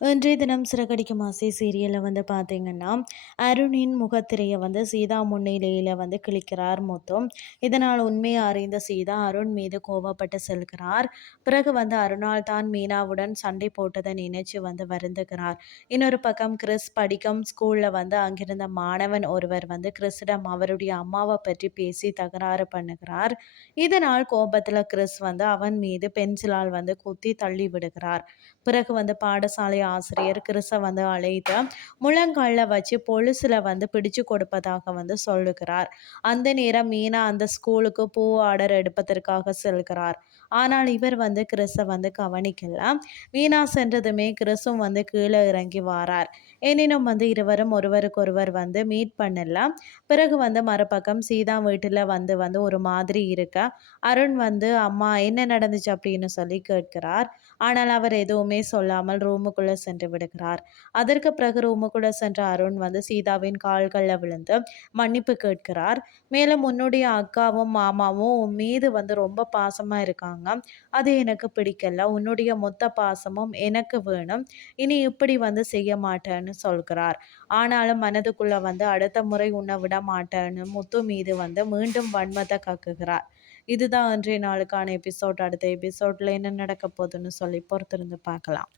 இன்றைய தினம் சிறகடிக்கும் ஆசை சீரியலில் வந்து பார்த்தீங்கன்னா அருணின் முகத்திரையை வந்து சீதா முன்னிலையில் வந்து கிழிக்கிறார் மொத்தம் இதனால் உண்மையை அறிந்த சீதா அருண் மீது கோபப்பட்டு செல்கிறார். பிறகு வந்து அருணால் தான் மீனாவுடன் சண்டை போட்டதை நினைச்சு வந்து வருந்துகிறார். இன்னொரு பக்கம் கிறிஸ் படிக்கும் ஸ்கூலில் வந்து அங்கிருந்த மாணவன் ஒருவர் வந்து கிறிஸிடம் அவருடைய அம்மாவை பற்றி பேசி தகராறு பண்ணுகிறார். இதனால் கோபத்தில் கிறிஸ் வந்து அவன் மீது பென்சிலால் வந்து குத்தி தள்ளி விடுகிறார். பிறகு வந்து பாடசாலை ஆசிரியர் கிறிஸை வந்து அழைத்து முழங்காலில் வச்சு பொலிசில் வந்து பிடிச்சு கொடுப்பதாக வந்து சொல்லுகிறார். அந்த நேரம் மீனா அந்த ஸ்கூலுக்கு பூ ஆர்டர் எடுப்பதற்காக செல்கிறார். ஆனால் இவர் வந்து கிறிஸை வந்து கவனிக்கல. மீனா சென்றதுமே கிறிஸும் வந்து கீழே இறங்கி வாரார். எனினும் வந்து இருவரும் ஒருவருக்கொருவர் வந்து மீட் பண்ணல. பிறகு வந்து மறுபக்கம் சீதா வீட்டில் வந்து வந்து ஒரு மாதிரி இருக்க. அருண் வந்து அம்மா என்ன நடந்துச்சு? அப்படின்னு சொல்லி கேட்கிறார். ஆனால் அவர் எதுவுமே சொல்லாமல் ரூமுக்குள்ளே சென்று விடுகிறார். அதற்கு பிறகு ரூமுக்குள்ள சென்ற அருண் வந்து சீதாவின் கால்களில் விழுந்து மன்னிப்பு கேட்கிறார். மேலும் உன்னுடைய அக்காவும் மாமாவும் உன் மீது வந்து ரொம்ப பாசமாக இருக்காங்க. அது எனக்கு பிடிக்கல. உன்னுடைய மொத்த பாசமும் எனக்கு வேணும். இனி இப்படி வந்து செய்ய மாட்டேன்னு சொல்கிறார். ஆனாலும் மனதுக்குள்ளே வந்து அடுத்த முறை உன்னை விட மாட்டேன்னு முத்து மீது வந்து மீண்டும் வன்மத்தை கக்குகிறார். இதுதான் அன்றைய நாளுக்கான எபிசோட். அடுத்த எபிசோட்ல என்ன நடக்க போகுதுன்னு சொல்லி பொறுத்திருந்து பார்க்கலாம்.